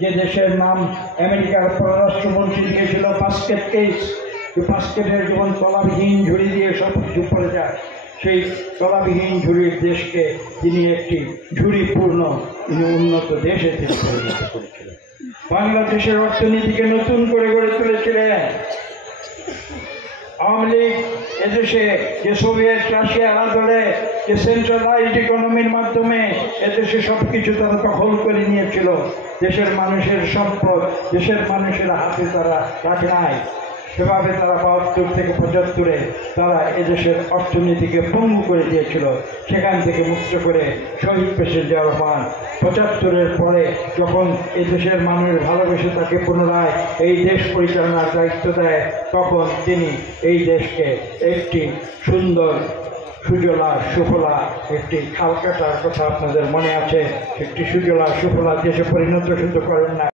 যে দেশের নাম আমেরিকার পররাষ্ট্রমন্ত্রী লিখেছিল বাস্কেট কেস, বাস্কেটের যখন তলাবিহীন ঝুড়ি দিয়ে সব কিছু পড়ে যায়, সেই তলাবিহীন ঝুড়ির দেশকে তিনি একটি ঝুড়িপূর্ণ উন্নত দেশে তিনি পরিণত করেছিলেন। বাংলাদেশের অর্থনীতিকে নতুন করে গড়ে তুলেছিলেন। আওয়ামী লীগ এদেশে যে সোভিয়েত রাশিয়ার আদলে যে সেন্ট্রালাইজড ইকোনমির মাধ্যমে এদেশে সবকিছু তারা দখল করে নিয়েছিল, দেশের মানুষের সম্পদ দেশের মানুষের হাতে তারা রাখে নাই। সেভাবে তারা ৭২ থেকে ৭৫-এ তারা এদেশের অর্থনীতিকে পঙ্গু করে দিয়েছিল। সেখান থেকে মুক্ত করে শহীদ প্রেসিডেন্ট জিয়া রহমান ৭৫-এর পরে যখন এদেশের মানুষ ভালোবেসে তাকে পুনরায় এই দেশ পরিচালনার দায়িত্ব দেয়, তখন তিনি এই দেশকে একটি সুন্দর সুজলা সুফলা একটি খাল কাটার কথা আপনাদের মনে আছে, একটি সুজলা সুফলা দেশে পরিণত শুধু করেন না,